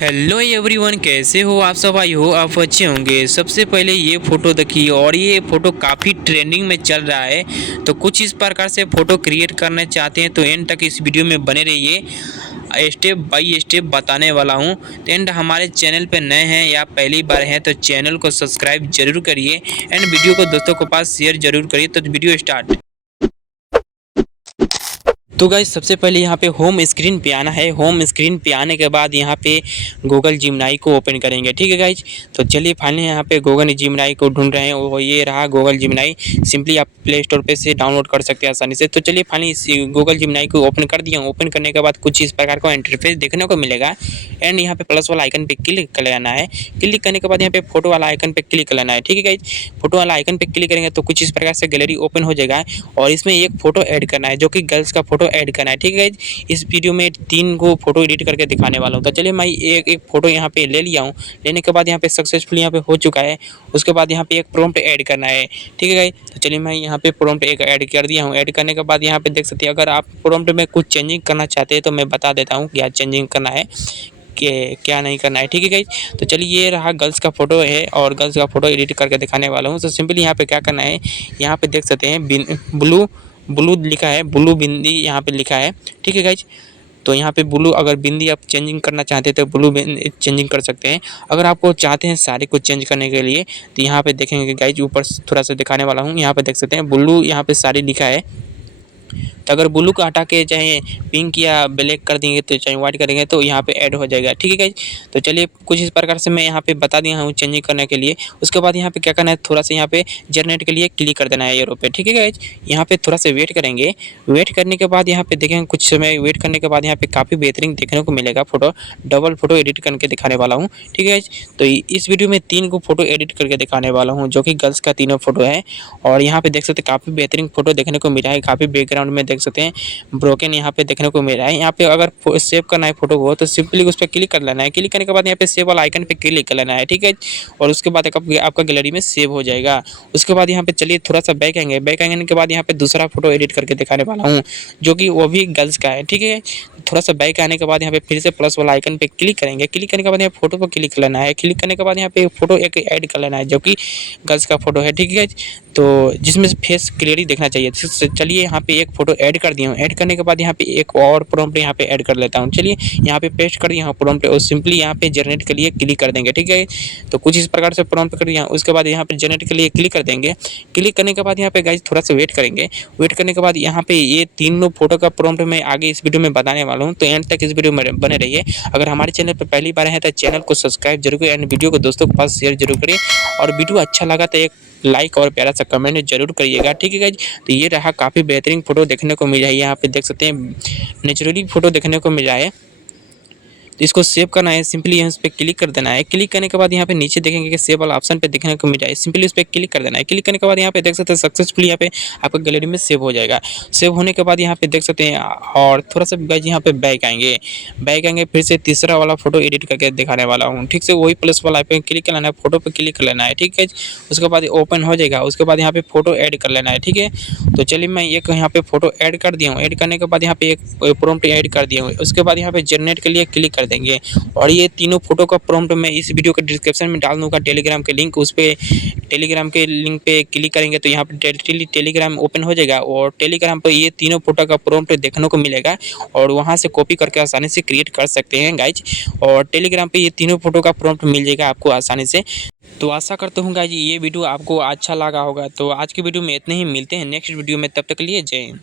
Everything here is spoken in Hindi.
हेलो एवरीवन, कैसे हो आप सब। आई हो आप अच्छे होंगे। सबसे पहले ये फ़ोटो देखिए, और ये फ़ोटो काफ़ी ट्रेंडिंग में चल रहा है। तो कुछ इस प्रकार से फ़ोटो क्रिएट करना चाहते हैं तो एंड तक इस वीडियो में बने रहिए। स्टेप बाय स्टेप बताने वाला हूँ। तो एंड हमारे चैनल पे नए हैं या पहली बार हैं तो चैनल को सब्सक्राइब जरूर करिए एंड वीडियो को दोस्तों के पास शेयर जरूर करिए। तो वीडियो स्टार्ट। तो गाइस सबसे पहले यहाँ पे होम स्क्रीन पे आना है। होम स्क्रीन पे आने के बाद यहाँ पे गूगल जिमनाई को ओपन करेंगे। ठीक है गाइज, तो चलिए फाइनली यहाँ पे गूगल जिमनाई को ढूंढ रहे हैं। वो ये रहा गूगल जिमनाई। सिंपली आप प्ले स्टोर पे से डाउनलोड कर सकते हैं आसानी से। तो चलिए फाइनली गूगल जिमनाई को ओपन कर दिया। ओपन करने के बाद कुछ इस प्रकार का इंटरफेस देखने को मिलेगा एंड यहाँ पे प्लस वाला आइकन पे क्लिक कर लेना है। क्लिक करने के बाद यहाँ पे फोटो वाला आइकन पे क्लिक कर लेना है। ठीक है गाइज, फोटो वाला आइकन पे क्लिक करेंगे तो कुछ इस प्रकार से गैलरी ओपन हो जाएगा और इसमें एक फोटो ऐड करना है जो कि गर्ल्स का फोटो ऐड करना है। ठीक है, इस वीडियो में 3 को फोटो एडिट करके दिखाने वाला हूँ। तो चलिए मैं एक फोटो यहाँ पे ले लिया हूँ। लेने के बाद यहाँ पे सक्सेसफुल यहाँ पे हो चुका है। उसके बाद यहाँ पे एक प्रॉम्प्ट ऐड करना है। ठीक है गाइस, तो चलिए मैं यहाँ पे प्रॉम्प्ट एक ऐड कर दिया हूँ। ऐड करने के बाद यहाँ पे देख सकते हैं, अगर आप प्रॉम्प्ट में कुछ चेंजिंग करना चाहते हैं तो मैं बता देता हूँ क्या चेंजिंग करना है कि क्या नहीं करना है। ठीक है गाइस, तो चलिए ये रहा गर्ल्स का फोटो है और गर्ल्स का फोटो एडिट करके दिखाने वाला हूँ। तो सिंपली यहाँ पे क्या करना है, यहाँ पे देख सकते हैं ब्लू ब्लू लिखा है, ब्लू बिंदी यहाँ पे लिखा है। ठीक है गाइज, तो यहाँ पे ब्लू अगर बिंदी आप चेंजिंग करना चाहते हैं तो ब्लू चेंजिंग कर सकते हैं। अगर आपको चाहते हैं सारे को चेंज करने के लिए तो यहाँ पे देखेंगे गाइज, ऊपर थोड़ा सा दिखाने वाला हूँ। यहाँ पे देख सकते हैं ब्लू यहाँ पे सारी लिखा है। तो अगर ब्लू को हटा के चाहे पिंक या ब्लैक कर देंगे तो चाहे व्हाइट करेंगे तो यहाँ पे ऐड हो जाएगा। ठीक है गाइज, तो चलिए कुछ इस प्रकार से मैं यहाँ पे बता दिया हूँ चेंजिंग करने के लिए। उसके बाद यहाँ पे क्या करना है, थोड़ा सा यहाँ पे जनरेट के लिए क्लिक कर देना है एरो पे। ठीक है गाइज, यहाँ पे थोड़ा सा वेट करेंगे। वेट करने के बाद यहाँ पे देखेंगे, कुछ समय वेट करने के बाद यहाँ पे काफ़ी बेहतरीन देखने को मिलेगा फोटो। डबल फोटो एडिट करके दिखाने वाला हूँ। ठीक है गाइज, तो इस वीडियो में 3 को फोटो एडिट करके दिखाने वाला हूँ जो कि गर्ल्स का तीनों फोटो है। और यहाँ पे देख सकते हैं काफ़ी बेहतरीन फोटो देखने को मिला है। काफ़ी बैकग्राउंड में देख सकते हैं ब्रोकन यहाँ पे देखने को मिल रहा है। यहाँ पे अगर सेव करना है फोटो को तो सिंपली उस पर क्लिक कर लेना है। क्लिक करने के बाद यहाँ पे सेव वाला आइकन पे क्लिक कर लेना है। ठीक है, और उसके बाद आपका गैलरी में सेव हो जाएगा। उसके बाद यहाँ पे चलिए थोड़ा सा बैक आएंगे। बैक आने के बाद यहाँ पे दूसरा फोटो एडिट करके दिखाने वाला हूँ जो कि वो भी गर्ल्स का है। ठीक है, थोड़ा सा बैक आने के बाद यहाँ पे फिर से प्लस वाला आइकन पे क्लिक करेंगे। क्लिक करने के बाद यहाँ फोटो पर क्लिक करना है। क्लिक करने के बाद यहाँ पे फोटो एक ऐड कर लेना है जो कि गर्ल्स का फोटो है। ठीक है, तो जिसमें फेस क्लियरली देखना चाहिए। चलिए यहाँ पे एक फोटो ऐड कर दिया हूँ। ऐड करने के बाद यहाँ पे एक और प्रॉम्प्ट यहाँ पे ऐड कर लेता हूँ। चलिए यहाँ पे पेस्ट कर दिया हूँ प्रॉम्प्ट और सिंपली यहाँ पे जनरेट के लिए क्लिक कर देंगे। ठीक है, तो कुछ इस प्रकार से प्रॉम्प्ट कर दिया। उसके बाद यहाँ पे जनरेट के लिए क्लिक कर देंगे। क्लिक करने के बाद यहाँ पे गाइस थोड़ा सा वेट करेंगे। वेट करने के बाद यहाँ पे ये तीनों फोटो का प्रॉम्प्ट मैं आगे इस वीडियो में बताने वाला हूँ। तो एंड तक इस वीडियो में बने रहिए। अगर हमारे चैनल पर पहली बार है तो चैनल को सब्सक्राइब जरूर करिए एंड वीडियो को दोस्तों के पास शेयर जरूर करिए। और वीडियो अच्छा लगा तो एक लाइक और प्यारा सा कमेंट जरूर करिएगा। ठीक है गाइज, तो ये रहा काफ़ी बेहतरीन फोटो देखने को मिल रहा है। यहाँ पे देख सकते हैं नेचुरली फोटो देखने को मिल रहा है। तो इसको सेव करना है, सिंपली यहाँ पे क्लिक कर देना है। क्लिक करने के बाद यहाँ पे नीचे देखेंगे कि सेव वाला ऑप्शन पे देखने को मिल जाए, सिंपली उस पर क्लिक कर देना है। क्लिक करने के बाद यहाँ पे देख सकते हैं सक्सेसफुली यहाँ पे आपका गैलरी में सेव हो जाएगा। सेव होने के बाद यहाँ पे देख सकते हैं, और थोड़ा सा गाइस यहाँ पे बैक आएंगे। बैक आएंगे फिर से तीसरा वाला फोटो एडिट करके दिखाने वाला हूँ। ठीक से वही प्लस वाला पे क्लिक कर लेना है, फोटो पर क्लिक कर लेना है। ठीक है, उसके बाद ओपन हो जाएगा। उसके बाद यहाँ पे फोटो ऐड कर लेना है। ठीक है, तो चलिए मैं एक यहाँ पे फोटो ऐड कर दिया हूँ। ऐड करने के बाद यहाँ पे एक प्रॉम्प्ट ऐड कर दिया हूँ। उसके बाद यहाँ पे जनरेट के लिए क्लिक कर देंगे। और ये तीनों फोटो का प्रॉम्प्ट मैं इस वीडियो के डिस्क्रिप्शन में डाल दूंगा टेलीग्राम के लिंक। उस पे टेलीग्राम के लिंक पे क्लिक करेंगे तो यहाँ पे टेलीग्राम ओपन हो जाएगा और टेलीग्राम पर ये तीनों फोटो का प्रॉम्प्ट देखने को मिलेगा और वहाँ से कॉपी करके आसानी से क्रिएट कर सकते हैं गाइज। और टेलीग्राम पे ये तीनों फोटो का प्रॉम्प्ट मिल जाएगा आपको आसानी से। तो आशा करता हूँ गाइज ये वीडियो आपको अच्छा लगा होगा। तो आज की वीडियो में इतने ही, मिलते हैं नेक्स्ट वीडियो में, तब तक के लिए जय हिंद।